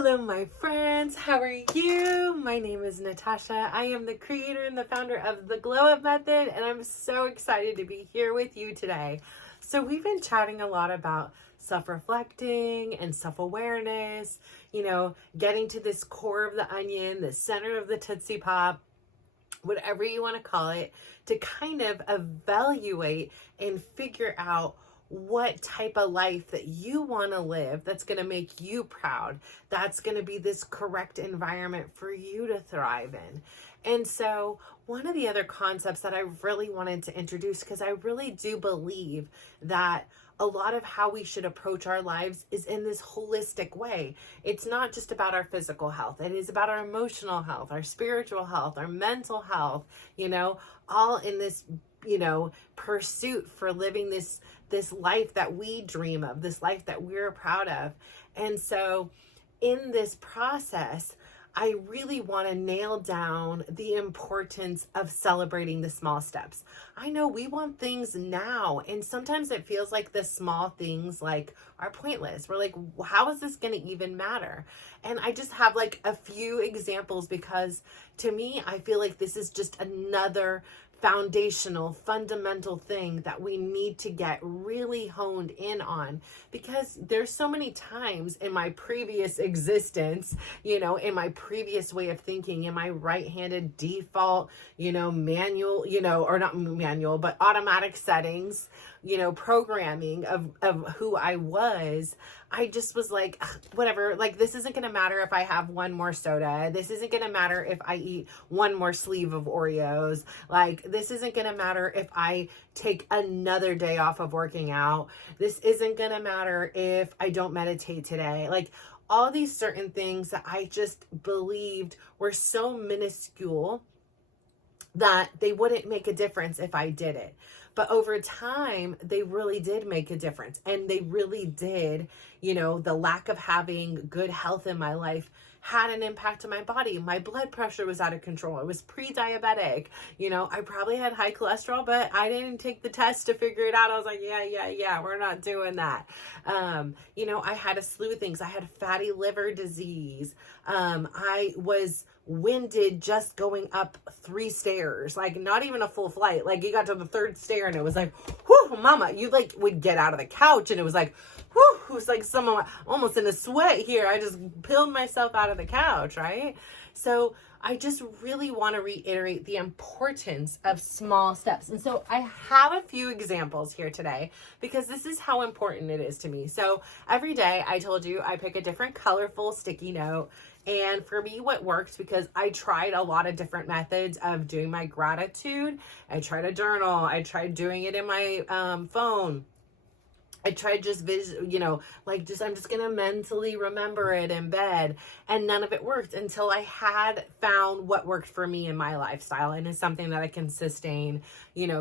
Hello, my friends. How are you? My name is Natasha. I am the creator and the founder of the Glow Up Method, and I'm so excited to be here with you today. So we've been chatting a lot about self-reflecting and self-awareness, getting to this core of the onion, the center of the Tootsie Pop, whatever you want to call it, to kind of evaluate and figure out what type of life that you want to live that's going to make you proud, that's going to be this correct environment for you to thrive in. And so one of the other concepts that I really wanted to introduce, because I really do believe that a lot of how we should approach our lives is in this holistic way. It's not just about our physical health. It is about our emotional health, our spiritual health, our mental health, all in this, pursuit for living this life that we dream of, this life that we're proud of. And so in this process, I really want to nail down the importance of celebrating the small steps. I know we want things now, and sometimes it feels like the small things are pointless. We're like, how is this going to even matter? And I just have a few examples because to me, I feel like this is just another foundational, fundamental thing that we need to get really honed in on, because there's so many times in my previous existence, in my previous way of thinking, in my right-handed default, manual, or not manual, but automatic settings, programming of who I was, I just was like, whatever, this isn't going to matter if I have one more soda. This isn't going to matter if I eat one more sleeve of Oreos. This isn't going to matter if I take another day off of working out. This isn't going to matter if I don't meditate today. All these certain things that I just believed were so minuscule that they wouldn't make a difference if I did it. But over time, they really did make a difference. And they really did, the lack of having good health in my life had an impact on my body. My blood pressure was out of control. I was pre-diabetic. I probably had high cholesterol, but I didn't take the test to figure it out. I was like, yeah, we're not doing that. I had a slew of things. I had fatty liver disease. I was winded just going up 3 stairs, not even a full flight. You got to the 3rd stair and it was like, whoo, mama, you would get out of the couch and it was like, whoo, it was like someone almost in a sweat here. I just peeled myself out of the couch, right? So I just really want to reiterate the importance of small steps. And so I have a few examples here today because this is how important it is to me. So every day, I told you, I pick a different colorful sticky note. And for me, what works, because I tried a lot of different methods of doing my gratitude. I tried a journal. I tried doing it in my phone. I tried just I'm just going to mentally remember it in bed, and none of it worked until I had found what worked for me in my lifestyle and is something that I can sustain,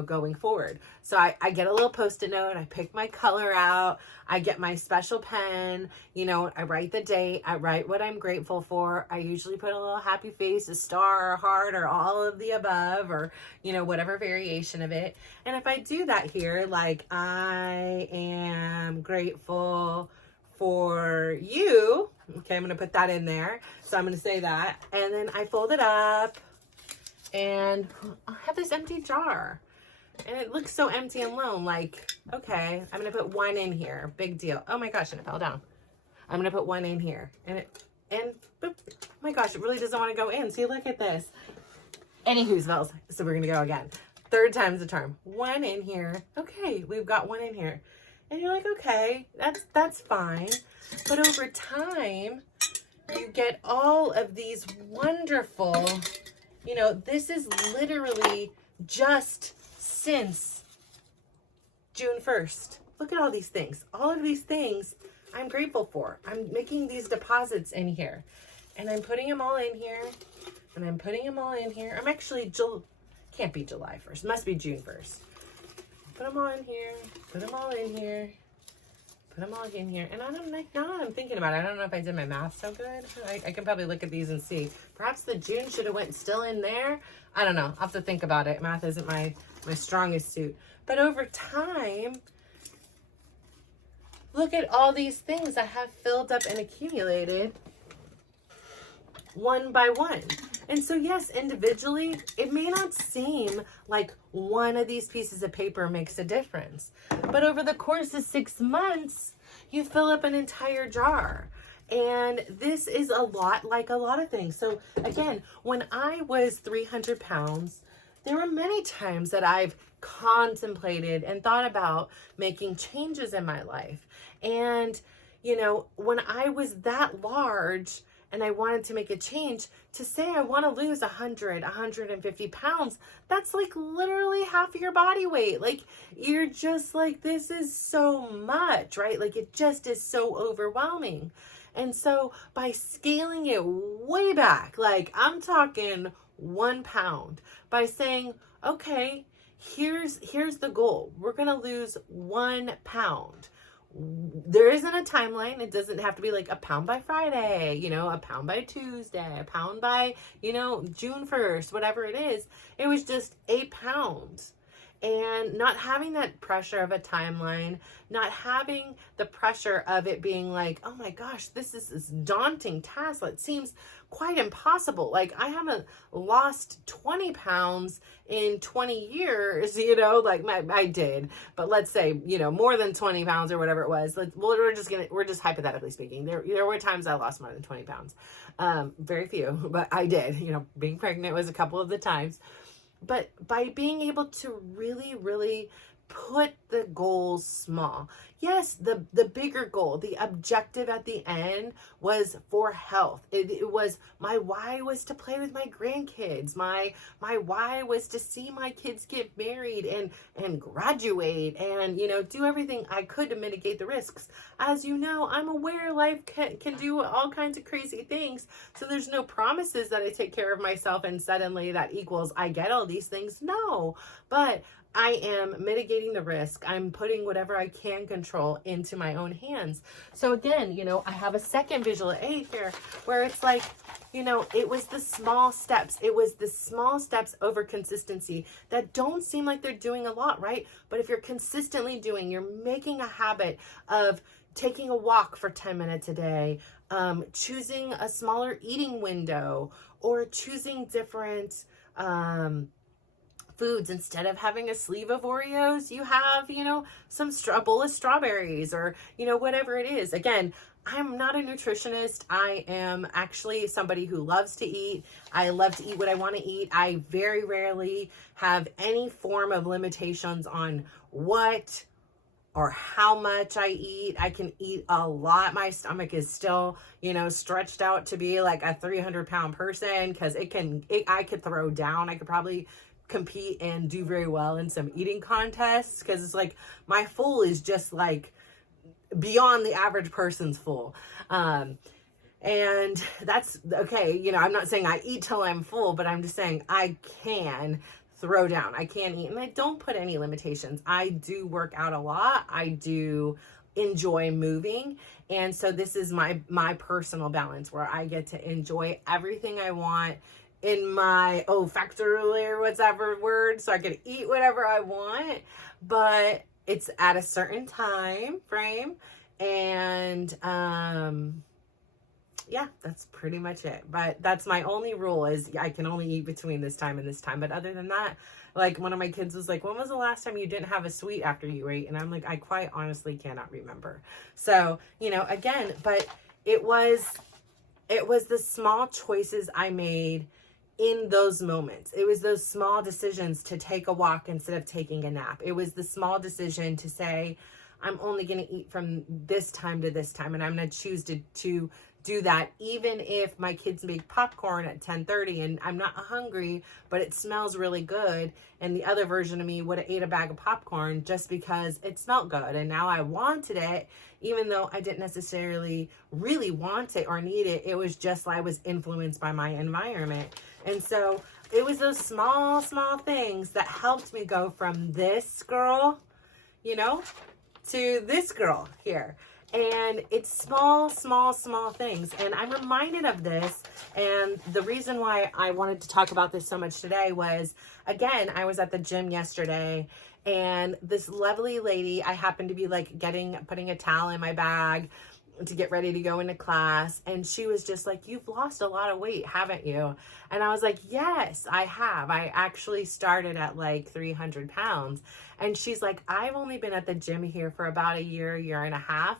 going forward. So I get a little Post-it note. I pick my color out. I get my special pen, I write the date. I write what I'm grateful for. I usually put a little happy face, a star, a heart, or all of the above, or, whatever variation of it. And if I do that here, I am grateful for you. Okay, I'm going to put that in there. So I'm going to say that. And then I fold it up and I have this empty jar. And it looks so empty and lone. Okay, I'm going to put 1 in here. Big deal. Oh my gosh, and it fell down. I'm going to put 1 in here. And boop. Oh my gosh, it really doesn't want to go in. See, look at this. Anywho, smells. So we're going to go again. 3rd time's the charm. 1 in here. Okay, we've got 1 in here. And you're like, okay, that's fine. But over time, you get all of these wonderful, this is literally just since June 1st. Look at all these things. All of these things I'm grateful for. I'm making these deposits in here. And I'm putting them all in here. And I'm putting them all in here. I'm actually, can't be July 1st. It must be June 1st. Put them all in here. Put them all in here. Put them all in here. And I don't know, now that I'm thinking about it, I don't know if I did my math so good. I can probably look at these and see. Perhaps the June should have went still in there. I don't know. I'll have to think about it. Math isn't my strongest suit. But over time, look at all these things I have filled up and accumulated one by one. And so, yes, individually, it may not seem like one of these pieces of paper makes a difference. But over the course of 6 months, you fill up an entire jar. And this is a lot like a lot of things. So again, when I was 300 pounds, there were many times that I've contemplated and thought about making changes in my life. And, you know, when I was that large and I wanted to make a change, to say I want to lose 100, 150 pounds, that's like literally half of your body weight. Like, you're just like, this is so much, right? Like, it just is so overwhelming. And so by scaling it way back, like I'm talking 1 pound, by saying, okay, here's the goal. We're going to lose 1 pound. There isn't a timeline. It doesn't have to be like a pound by Friday, you know, a pound by Tuesday, a pound by, you know, June 1st, whatever it is. It was just 8 pounds. And not having that pressure of a timeline, not having the pressure of it being like, oh my gosh, this is this daunting task that seems quite impossible. Like, I haven't lost 20 pounds in 20 years, you know, like I did, but let's say, you know, more than 20 pounds or whatever it was. Like, well, we're just hypothetically speaking. There were times I lost more than 20 pounds. Very few, but I did, you know, being pregnant was a couple of the times. But by being able to really, really put the goals small. Yes, the bigger goal, the objective at the end was for health. It was, my why was to play with my grandkids. My why was to see my kids get married and graduate and, you know, do everything I could to mitigate the risks. As you know, I'm aware life can do all kinds of crazy things. So there's no promises that I take care of myself and suddenly that equals I get all these things. No, but I am mitigating the risk. I'm putting whatever I can control into my own hands. So again, you know, I have a second visual aid here where it's like, you know, it was the small steps. It was the small steps over consistency that don't seem like they're doing a lot, right? But if you're consistently doing, you're making a habit of taking a walk for 10 minutes a day, choosing a smaller eating window, or choosing different, foods. Instead of having a sleeve of Oreos, you have, you know, a bowl of strawberries, or, you know, whatever it is. Again, I'm not a nutritionist. I am actually somebody who loves to eat. I love to eat what I want to eat. I very rarely have any form of limitations on what or how much I eat. I can eat a lot. My stomach is still, you know, stretched out to be like a 300-pound person, because I could throw down. I could probably compete and do very well in some eating contests, because it's like my full is just like beyond the average person's full. And that's okay. You know, I'm not saying I eat till I'm full, but I'm just saying I can throw down. I can eat, and I don't put any limitations. I do work out a lot. I do enjoy moving. And so this is my personal balance where I get to enjoy everything I want in my olfactory or whatever word, so I can eat whatever I want, but it's at a certain time frame. And yeah, that's pretty much it. But that's my only rule, is I can only eat between this time and this time. But other than that, like, one of my kids was like, when was the last time you didn't have a sweet after you ate? And I'm like, I quite honestly cannot remember. So, you know, again, but it was the small choices I made in those moments. It was those small decisions to take a walk instead of taking a nap. It was the small decision to say, I'm only going to eat from this time to this time, and I'm going to choose to do that, even if my kids make popcorn at 10:30 and I'm not hungry, but it smells really good. And the other version of me would have ate a bag of popcorn just because it smelled good, and now I wanted it, even though I didn't necessarily really want it or need it. It was just, I was influenced by my environment. And so it was those small things that helped me go from this girl, you know, to this girl here. And it's small things. And I'm reminded of this. And the reason why I wanted to talk about this so much today was, again, I was at the gym yesterday, and this lovely lady, I happened to be like putting a towel in my bag, to get ready to go into class. And she was just like, you've lost a lot of weight, haven't you? And I was like, yes, I have. I actually started at like 300 pounds. And she's like, I've only been at the gym here for about a year and a half.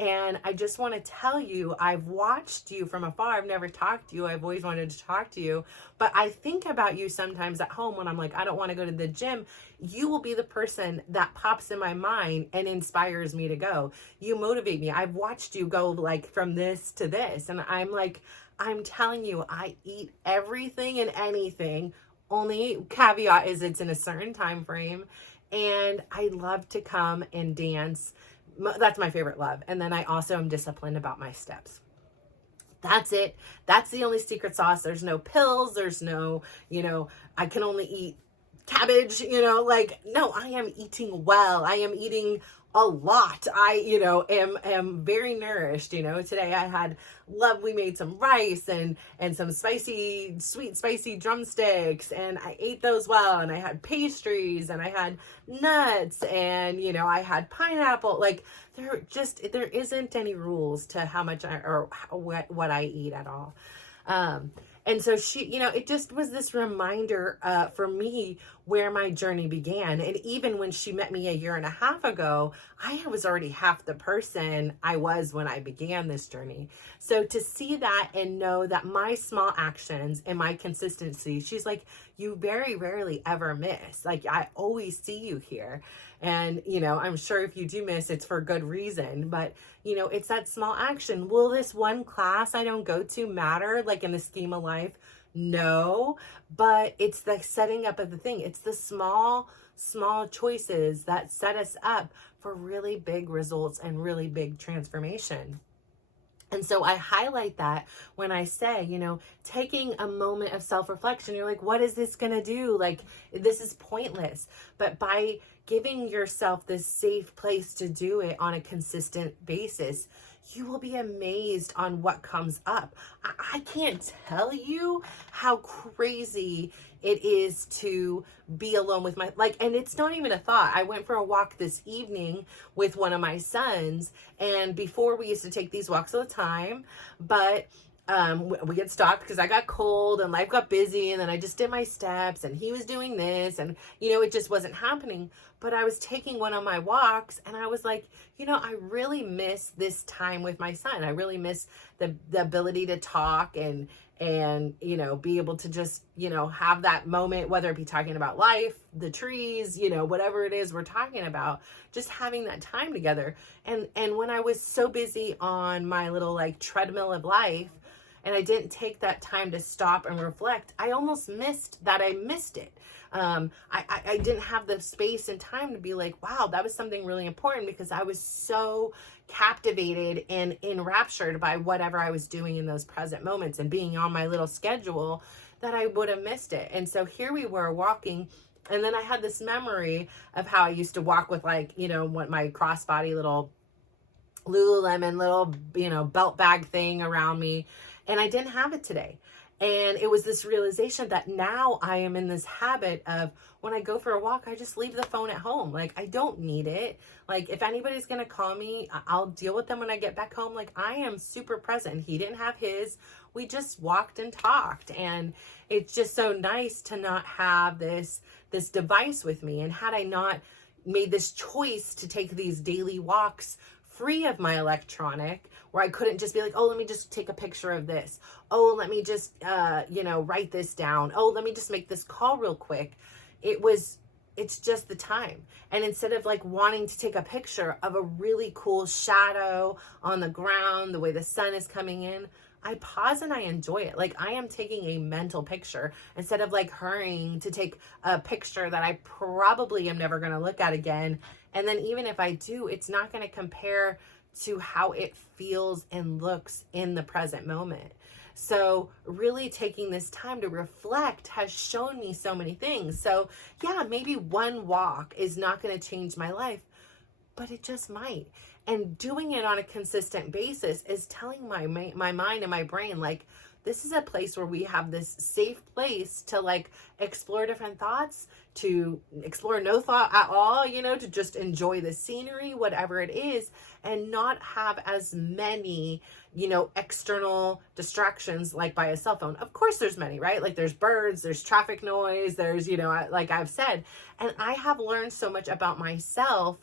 And I just want to tell you, I've watched you from afar. I've never talked to you. I've always wanted to talk to you. But I think about you sometimes at home when I'm like, I don't want to go to the gym. You will be the person that pops in my mind and inspires me to go. You motivate me. I've watched you go like from this to this. And I'm like, I'm telling you, I eat everything and anything. Only caveat is it's in a certain time frame. And I love to come and dance. That's my favorite love. And then I also am disciplined about my steps. That's it. That's the only secret sauce. There's no pills. There's no, I can only eat cabbage, like, no, I am eating well. I am eating a lot. I, am very nourished. Today I had we made some rice and some sweet, spicy drumsticks, and I ate those well. And I had pastries, and I had nuts, and, I had pineapple. Like, there isn't any rules to how much what I eat at all. And so she, it just was this reminder for me where my journey began. And even when she met me a year and a half ago, I was already half the person I was when I began this journey. So to see that and know that my small actions and my consistency, she's like, you very rarely ever miss. Like, I always see you here. And, I'm sure if you do miss, it's for good reason. But, it's that small action. Will this one class I don't go to matter, like in the scheme of life? No, but it's the setting up of the thing. It's the small choices that set us up for really big results and really big transformation. And so I highlight that when I say, taking a moment of self-reflection. You're like, what is this going to do? Like, this is pointless. But by giving yourself this safe place to do it on a consistent basis, you will be amazed on what comes up. I can't tell you how crazy it is to be alone with and it's not even a thought. I went for a walk this evening with one of my sons, and before we used to take these walks all the time, but we get stopped because I got cold and life got busy, and then I just did my steps and he was doing this, and it just wasn't happening. But I was taking one of my walks, and I was like, I really miss this time with my son. I really miss the ability to talk and be able to just, have that moment, whether it be talking about life, the trees, whatever it is we're talking about, just having that time together. And when I was so busy on my little treadmill of life, and I didn't take that time to stop and reflect, I almost missed that. I missed it. I didn't have the space and time to be like, wow, that was something really important, because I was so captivated and enraptured by whatever I was doing in those present moments and being on my little schedule that I would have missed it. And so here we were walking, and then I had this memory of how I used to walk with what my crossbody little Lululemon little, belt bag thing around me. And I didn't have it today. And it was this realization that now I am in this habit of, when I go for a walk, I just leave the phone at home. Like, I don't need it. Like, if anybody's going to call me, I'll deal with them when I get back home. Like, I am super present. He didn't have his. We just walked and talked. And it's just so nice to not have this device with me. And had I not made this choice to take these daily walks free of my electronic, where I couldn't just be like, oh, let me just take a picture of this. Oh, let me just, write this down. Oh, let me just make this call real quick. It's just the time. And instead of wanting to take a picture of a really cool shadow on the ground, the way the sun is coming in, I pause and I enjoy it. Like, I am taking a mental picture instead of hurrying to take a picture that I probably am never going to look at again. And then even if I do, it's not going to compare to how it feels and looks in the present moment. So really taking this time to reflect has shown me so many things. So yeah, maybe one walk is not going to change my life, but it just might. And doing it on a consistent basis is telling my mind and my brain, this is a place where we have this safe place to like explore different thoughts, to explore no thought at all, you know, to just enjoy the scenery, whatever it is, and not have as many, you know, external distractions like by a cell phone. Of course there's many, right? Like there's birds, there's traffic noise, there's, you know, like I've said, and I have learned so much about myself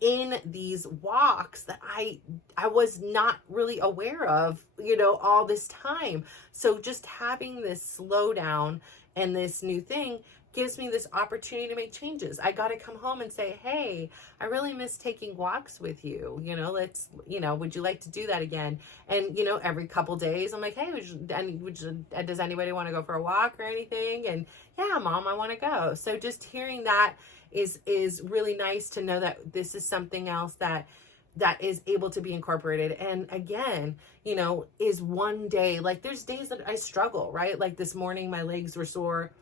in these walks that I was not really aware of, you know, all this time. So just having this slowdown and this new thing gives me this opportunity to make changes. I got to come home and say, hey, I really miss taking walks with you. You know, let's, you know, would you like to do that again? And, you know, every couple days I'm like, hey, does anybody want to go for a walk or anything? And yeah, Mom, I want to go. So just hearing that is really nice to know that this is something else that is able to be incorporated. And again, you know, is one day, like there's days that I struggle, right? Like this morning, my legs were sore.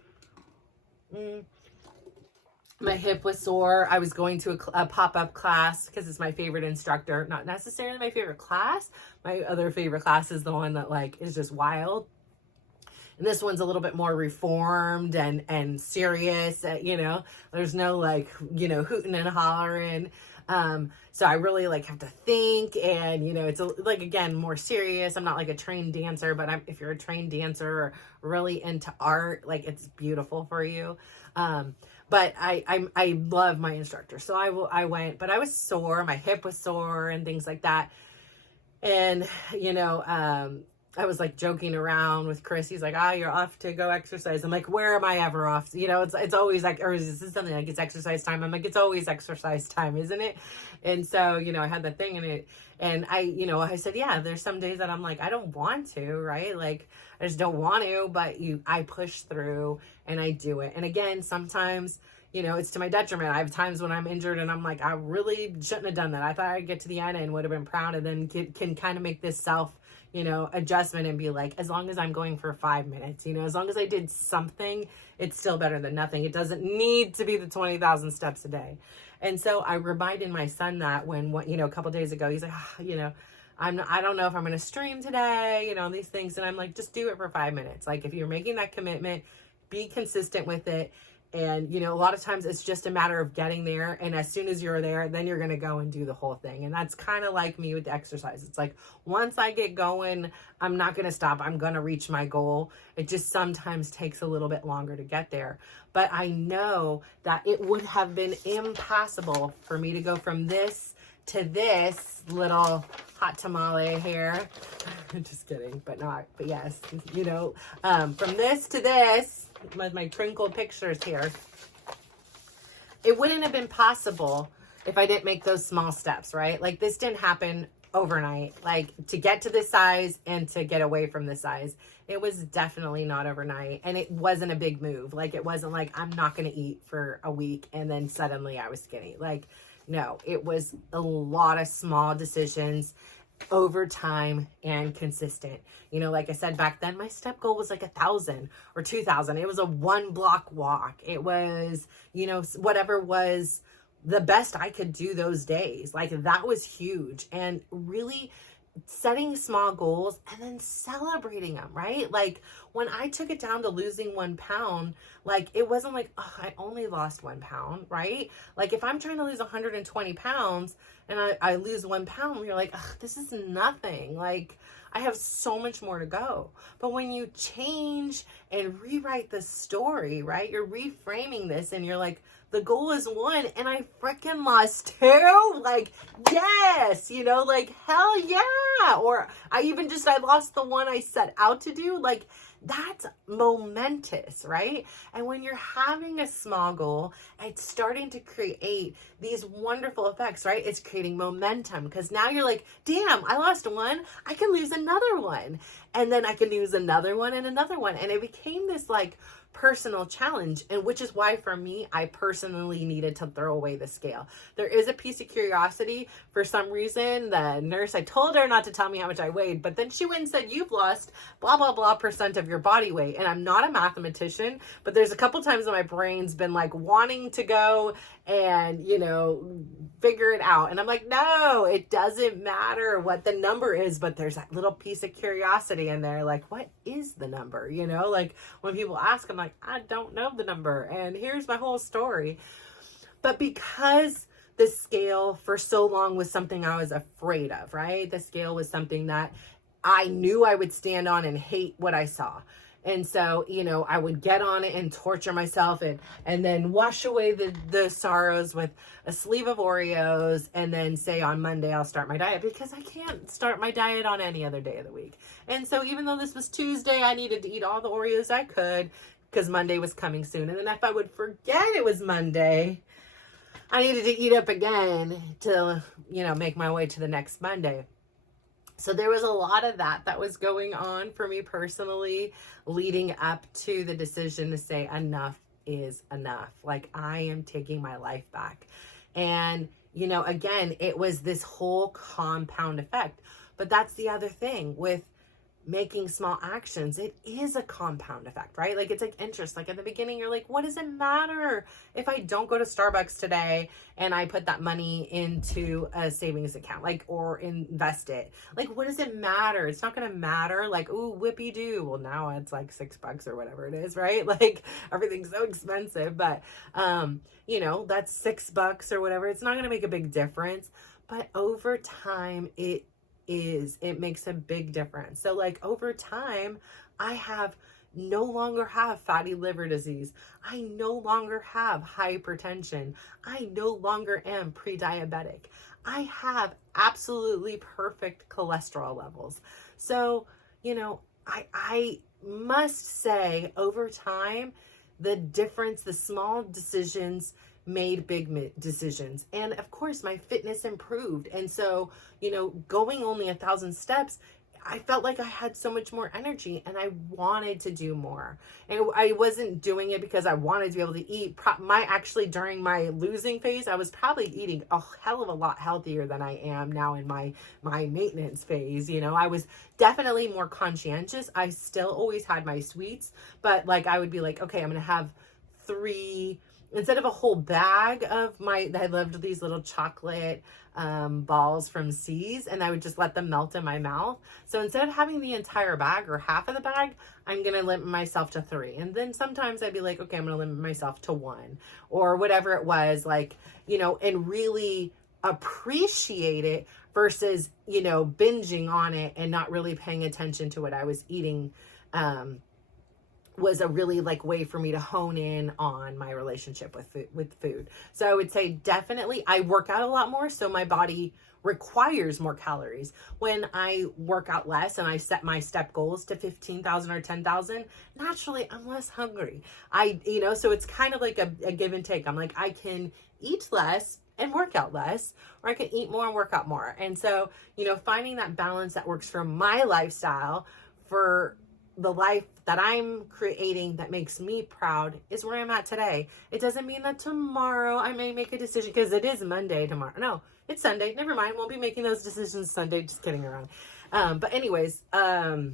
My hip was sore. I was going to a pop-up class because it's my favorite instructor. Not necessarily my favorite class. My other favorite class is the one that like is just wild. And this one's a little bit more reformed and serious, you know, there's no like, you know, hooting and hollering. So I really like have to think, and, you know, it's like, again, more serious. I'm not like a trained dancer, but if you're a trained dancer or really into art, like it's beautiful for you. But I love my instructor. So I went, but I was sore. My hip was sore and things like that. And, you know, I was like joking around with Chris. He's like, you're off to go exercise. I'm like, where am I ever off? You know, it's always like, or is this something like it's exercise time? I'm like, it's always exercise time, isn't it? And so, you know, I had that thing in it, and I said, yeah, there's some days that I'm like, I don't want to, right? Like, I just don't want to, but I push through and I do it. And again, sometimes, you know, it's to my detriment. I have times when I'm injured and I'm like, I really shouldn't have done that. I thought I'd get to the end and would have been proud, and then can kind of make this you know, adjustment and be like, as long as I'm going for 5 minutes, you know, as long as I did something, it's still better than nothing. It doesn't need to be the 20,000 steps a day. And so I reminded my son that when, you know, a couple days ago, he's like, you know, I don't know if I'm going to stream today, you know, these things. And I'm like, just do it for 5 minutes. Like if you're making that commitment, be consistent with it. And, you know, a lot of times it's just a matter of getting there. And as soon as you're there, then you're going to go and do the whole thing. And that's kind of like me with the exercise. It's like, once I get going, I'm not going to stop. I'm going to reach my goal. It just sometimes takes a little bit longer to get there. But I know that it would have been impossible for me to go from this to this little hot tamale here. Just kidding, but yes, you know, from this to this, with my crinkled pictures here, it wouldn't have been possible if I didn't make those small steps, right? Like this didn't happen overnight. Like to get to this size and to get away from this size, it was definitely not overnight. And it wasn't a big move. Like it wasn't like I'm not going to eat for a week and then suddenly I was skinny. Like, no, it was a lot of small decisions over time and consistent. You know, like I said, back then my step goal was like 1,000 or 2,000. It was a 1 block walk. It was, you know, whatever was the best I could do those days. Like that was huge. And really setting small goals and then celebrating them, right? Like when I took it down to losing 1 pound, like it wasn't like, oh, I only lost 1 pound, right? Like if I'm trying to lose 120 pounds and I lose 1 pound, you're like, oh, this is nothing. Like I have so much more to go. But when you change and rewrite the story, right? You're reframing this and you're like, the goal is 1 and I freaking lost 2. Like, yes, you know, like, hell yeah. Or I lost the 1 I set out to do. Like, that's momentous, right? And when you're having a small goal, it's starting to create these wonderful effects, right? It's creating momentum because now you're like, damn, I lost 1. I can lose another 1. And then I can lose another 1 and another 1. And it became this like personal challenge, and which is why for me, I personally needed to throw away the scale. There is a piece of curiosity. For some reason, the nurse, I told her not to tell me how much I weighed, but then she went and said, you've lost blah, blah, blah % of your your body weight. And I'm not a mathematician, but there's a couple times that my brain's been like wanting to go and, figure it out. And I'm like, no, it doesn't matter what the number is, but there's that little piece of curiosity in there. Like, what is the number? Like when people ask, I'm like, I don't know the number. And here's my whole story. But because the scale for so long was something I was afraid of, right? The scale was something that I knew I would stand on and hate what I saw. And so, I would get on it and torture myself and then wash away the sorrows with a sleeve of Oreos and then say on Monday I'll start my diet, because I can't start my diet on any other day of the week. And so even though this was Tuesday, I needed to eat all the Oreos I could because Monday was coming soon. And then if I would forget it was Monday, I needed to eat up again to, make my way to the next Monday. So there was a lot of that was going on for me personally, leading up to the decision to say enough is enough. Like, I am taking my life back. And, again, it was this whole compound effect. But that's the other thing with making small actions. It is a compound effect, right? Like, it's like interest. Like, at the beginning, you're like, what does it matter if I don't go to Starbucks today and I put that money into a savings account, or invest it? Like, what does it matter? It's not going to matter. Like, ooh, whippy do. Well, now it's like $6 or whatever it is, right? Like, everything's so expensive, but, that's $6 or whatever. It's not going to make a big difference, but over time, it makes a big difference. So like over time, I no longer have fatty liver disease. I no longer have hypertension. I no longer am pre-diabetic. I have absolutely perfect cholesterol levels. So, I must say over time, the difference, the small decisions made big decisions. And of course, my fitness improved. And so, going only 1,000 steps, I felt like I had so much more energy and I wanted to do more. And I wasn't doing it because I wanted to be able to eat. During my losing phase, I was probably eating a hell of a lot healthier than I am now in my maintenance phase. I was definitely more conscientious. I still always had my sweets, but I would be like, okay, I'm going to have 3, instead of a whole bag of I loved these little chocolate balls from C's, and I would just let them melt in my mouth. So instead of having the entire bag or half of the bag, I'm going to limit myself to 3. And then sometimes I'd be like, okay, I'm going to limit myself to 1 or whatever it was, and really appreciate it versus, binging on it and not really paying attention to what I was eating. Was a really way for me to hone in on my relationship with food. So I would say definitely I work out a lot more, so my body requires more calories. When I work out less and I set my step goals to 15,000 or 10,000, naturally I'm less hungry. So it's kind of like a give and take. I'm like, I can eat less and work out less, or I can eat more and work out more. And so, finding that balance that works for my lifestyle, for the life that I'm creating that makes me proud, is where I'm at today. It doesn't mean that tomorrow I may make a decision, because it is Monday tomorrow. No, it's Sunday. Never mind. Won't be making those decisions Sunday. Just kidding around. But anyways, to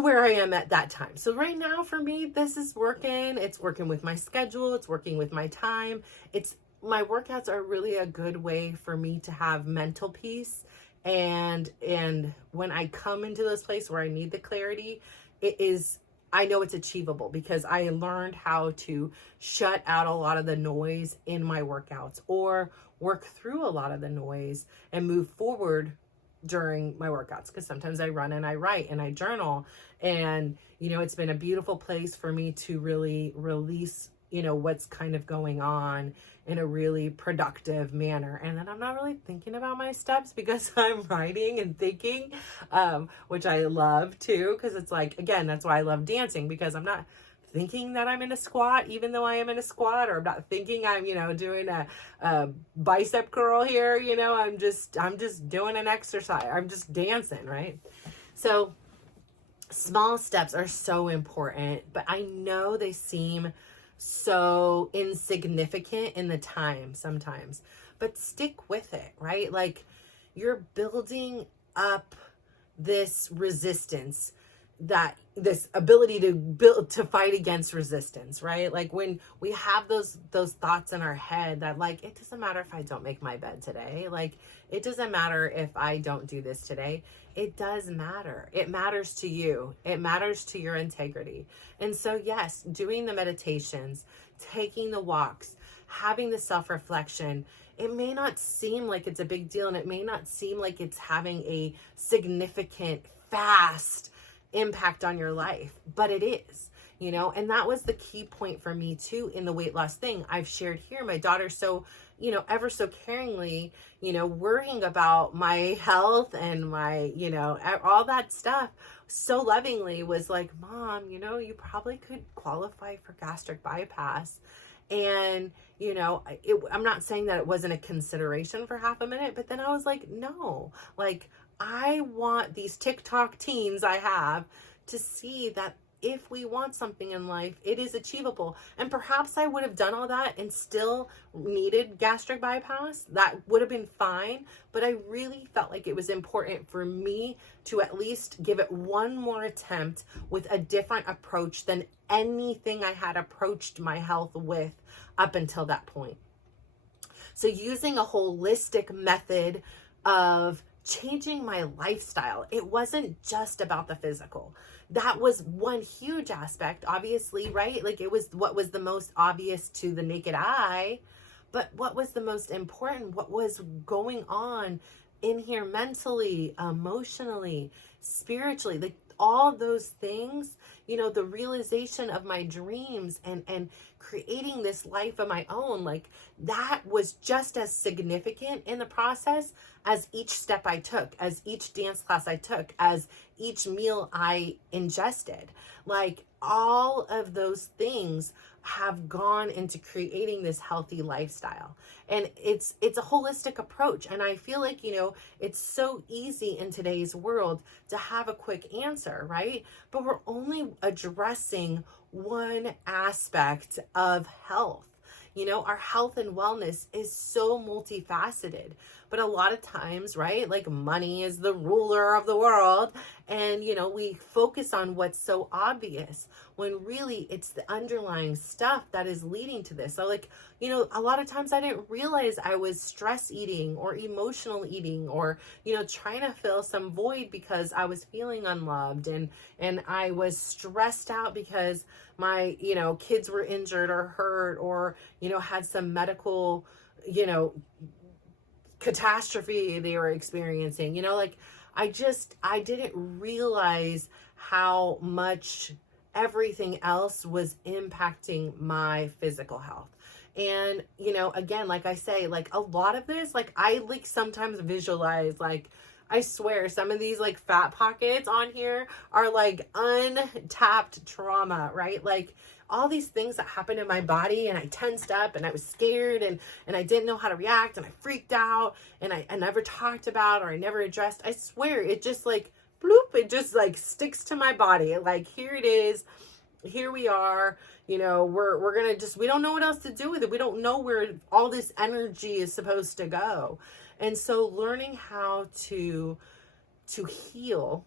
where I am at that time. So right now for me, this is working. It's working with my schedule. It's working with my time. My workouts are really a good way for me to have mental peace. And when I come into this place where I need the clarity, I know it's achievable because I learned how to shut out a lot of the noise in my workouts, or work through a lot of the noise and move forward during my workouts. Because sometimes I run and I write and I journal, and, it's been a beautiful place for me to really release, what's kind of going on in a really productive manner. And then I'm not really thinking about my steps because I'm writing and thinking, which I love too. Cause it's again, that's why I love dancing, because I'm not thinking that I'm in a squat, even though I am in a squat, or I'm not thinking I'm, doing a bicep curl here. I'm just doing an exercise. I'm just dancing. Right. So small steps are so important, but I know they seem so insignificant in the time sometimes, but stick with it, right? You're building up this resistance this ability to build, to fight against resistance, right? Like when we have those thoughts in our head that like, it doesn't matter if I don't make my bed today. Like, it doesn't matter if I don't do this today. It does matter. It matters to you. It matters to your integrity. And so yes, doing the meditations, taking the walks, having the self-reflection, it may not seem like it's a big deal, and it may not seem like it's having a significant, fast impact on your life, but it is, you know. And that was the key point for me too in the weight loss thing I've shared here. My daughter, so, you know, ever so caringly, you know, worrying about my health and my, you know, all that stuff, so lovingly was like, Mom, you know, you probably could qualify for gastric bypass. And, you know, I'm not saying that it wasn't a consideration for half a minute, but then I was like, no, like, I want these TikTok teens I have to see that if we want something in life, it is achievable. And perhaps I would have done all that and still needed gastric bypass. That would have been fine. But I really felt like it was important for me to at least give it one more attempt with a different approach than anything I had approached my health with up until that point. So using a holistic method of changing my lifestyle. It wasn't just about the physical. That was one huge aspect, obviously, right? Like, it was what was the most obvious to the naked eye, but what was the most important? What was going on in here mentally, emotionally, spiritually, like all those things, you know, the realization of my dreams and creating this life of my own, like that was just as significant in the process as each step I took, as each dance class I took, as each meal I ingested. Like, all of those things have gone into creating this healthy lifestyle. And it's a holistic approach. And I feel like, you know, it's so easy in today's world to have a quick answer, right? But we're only addressing one aspect of health. You know, our health and wellness is so multifaceted, but a lot of times, right, like money is the ruler of the world. And, you know, we focus on what's so obvious when really it's the underlying stuff that is leading to this. So like, you know, a lot of times I didn't realize I was stress eating or emotional eating or, you know, trying to fill some void because I was feeling unloved and I was stressed out because my, you know, kids were injured or hurt or, you know, had some medical, you know, catastrophe they were experiencing. You know, like I didn't realize how much everything else was impacting my physical health. And, you know, again, like I say, like a lot of this, like I like sometimes visualize, like, I swear some of these like fat pockets on here are like untapped trauma, right? Like all these things that happened in my body and I tensed up and I was scared and I didn't know how to react and I freaked out and I never talked about or I never addressed. I swear it just like bloop, it just like sticks to my body. Like, here it is. Here we are. You know, we're going to just, we don't know what else to do with it. We don't know where all this energy is supposed to go. And so learning how to heal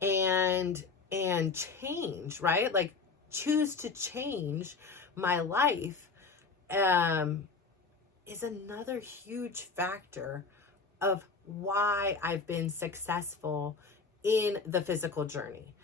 and change, right? Like choose to change my life is another huge factor of why I've been successful in the physical journey.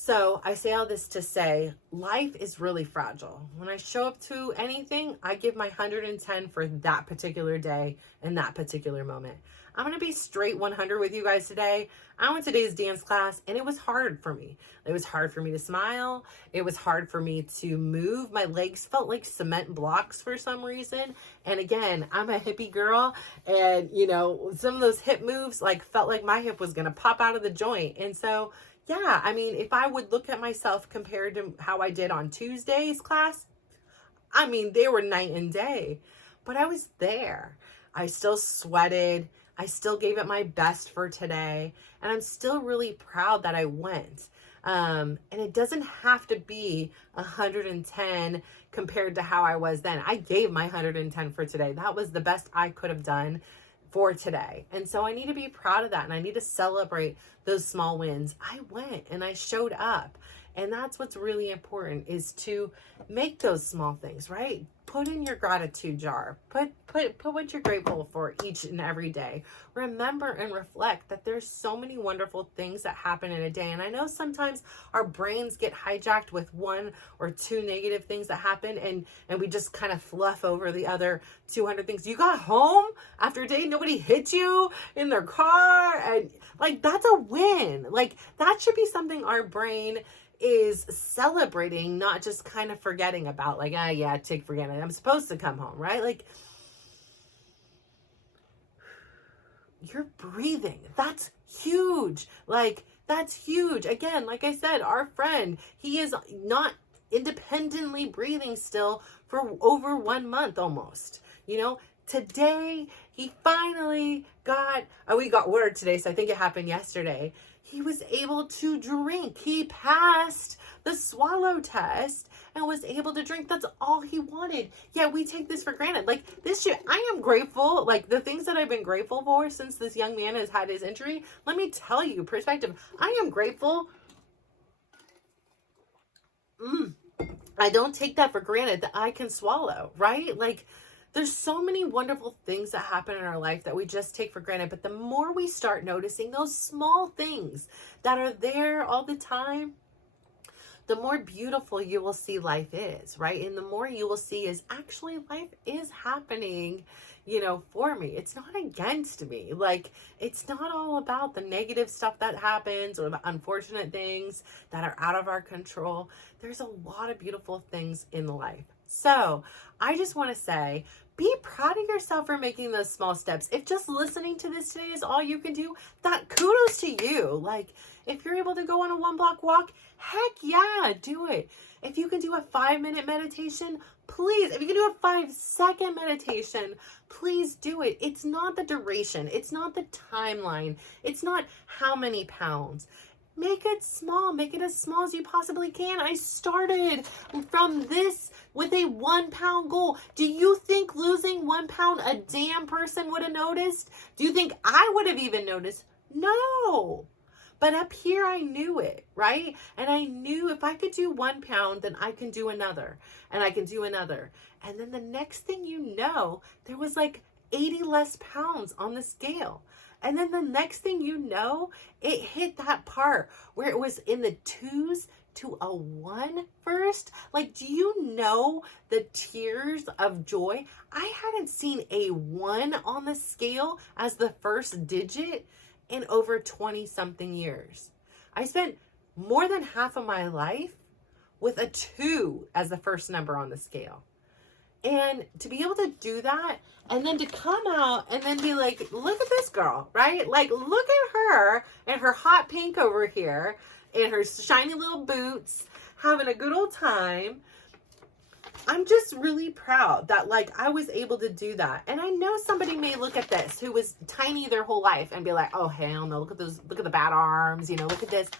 So I say all this to say life is really fragile. When I show up to anything, I give my 110 for that particular day and that particular moment. I'm going to be straight 100 with you guys today. I went to today's dance class and it was hard for me. It was hard for me to smile. It was hard for me to move. My legs felt like cement blocks for some reason. And again, I'm a hippie girl and, you know, some of those hip moves like felt like my hip was going to pop out of the joint. And so yeah, I mean, if I would look at myself compared to how I did on Tuesday's class, I mean, they were night and day, but I was there. I still sweated. I still gave it my best for today. And I'm still really proud that I went. And it doesn't have to be 110 compared to how I was then. I gave my 110 for today. That was the best I could have done. for today. And so I need to be proud of that, and I need to celebrate those small wins. I went and I showed up. And that's what's really important, is to make those small things, right? Put in your gratitude jar. Put what you're grateful for each and every day. Remember and reflect that there's so many wonderful things that happen in a day. And I know sometimes our brains get hijacked with one or two negative things that happen, and we just kind of fluff over the other 200 things. You got home after a day, nobody hit you in their car, and like, that's a win. Like, that should be something our brain is celebrating, not just kind of forgetting about, like, yeah, take for granted, I'm supposed to come home, right? Like, you're breathing. That's huge. Like, that's huge. Again, like I said, our friend, he is not independently breathing still for over 1 month almost. You know, today he finally got, we got word today, so I think it happened yesterday. He was able to drink. He passed the swallow test and was able to drink. That's all he wanted. Yeah, we take this for granted. Like, this shit, I am grateful. Like, the things that I've been grateful for since this young man has had his injury, let me tell you, perspective, I am grateful. I don't take that for granted, that I can swallow, right? Like, there's so many wonderful things that happen in our life that we just take for granted. But the more we start noticing those small things that are there all the time, the more beautiful you will see life is, right? And the more you will see is actually life is happening, you know, for me. It's not against me. Like, it's not all about the negative stuff that happens or the unfortunate things that are out of our control. There's a lot of beautiful things in life. So I just want to say, be proud of yourself for making those small steps. If just listening to this today is all you can do, that kudos to you. Like, if you're able to go on a 1-block walk, heck yeah, do it. If you can do a 5-minute meditation, please. If you can do a 5-second meditation, please do it. It's not the duration. It's not the timeline. It's not how many pounds. Make it small. Make it as small as you possibly can. I started from this with a 1-pound goal. Do you think losing 1 pound a damn person would have noticed? Do you think I would have even noticed? No. But up here, I knew it, right? And I knew if I could do 1 pound, then I can do another. And I can do another. And then the next thing you know, there was like 80 less pounds on the scale. And then the next thing you know, it hit that part where it was in the 2s to a 1 first. Like, do you know the tears of joy? I hadn't seen a 1 on the scale as the first digit in over 20 something years. I spent more than half of my life with a 2 as the first number on the scale. And to be able to do that, and then to come out and then be like, look at this girl, right? Like, look at her and her hot pink over here and her shiny little boots, having a good old time. I'm just really proud that, like, I was able to do that. And I know somebody may look at this who was tiny their whole life and be like, oh, hell no, look at those, look at the bad arms, you know, look at this.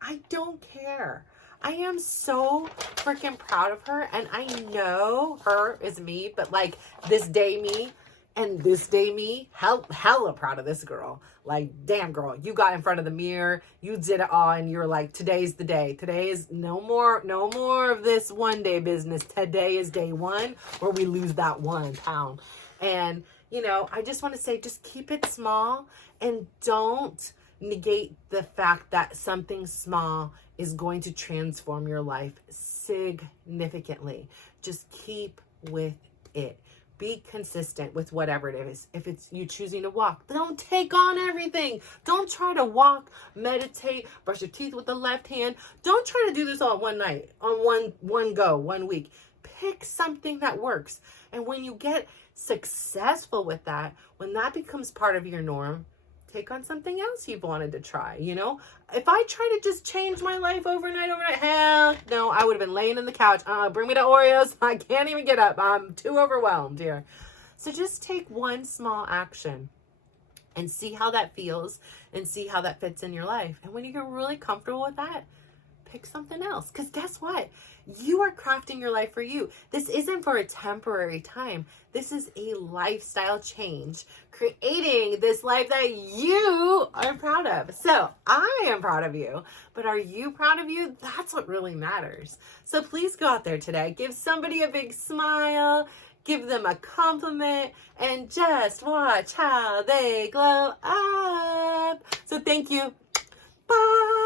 I don't care. I am so freaking proud of her, and I know her is me, but like this day me and this day me, hella proud of this girl. Like, damn girl, you got in front of the mirror, you did it all, and you're like, today's the day. Today is no more of this 1 day business. Today is day 1 where we lose that 1 pound. And, you know, I just want to say, just keep it small and don't negate the fact that something small is going to transform your life significantly. Just keep with it. Be consistent with whatever it is. If it's you choosing to walk, don't take on everything. Don't try to walk, meditate, brush your teeth with the left hand. Don't try to do this all one night, on one go, 1 week. Pick something that works. And when you get successful with that, when that becomes part of your norm, take on something else you've wanted to try, you know? If I try to just change my life overnight, hell no, I would have been laying in the couch. Bring me the Oreos. I can't even get up. I'm too overwhelmed here. So just take one small action and see how that feels and see how that fits in your life. And when you get really comfortable with that, pick something else. Because guess what? You are crafting your life for you. This isn't for a temporary time. This is a lifestyle change, creating this life that you are proud of. So I am proud of you, but are you proud of you? That's what really matters. So please go out there today, give somebody a big smile, give them a compliment, and just watch how they glow up. So thank you. Bye.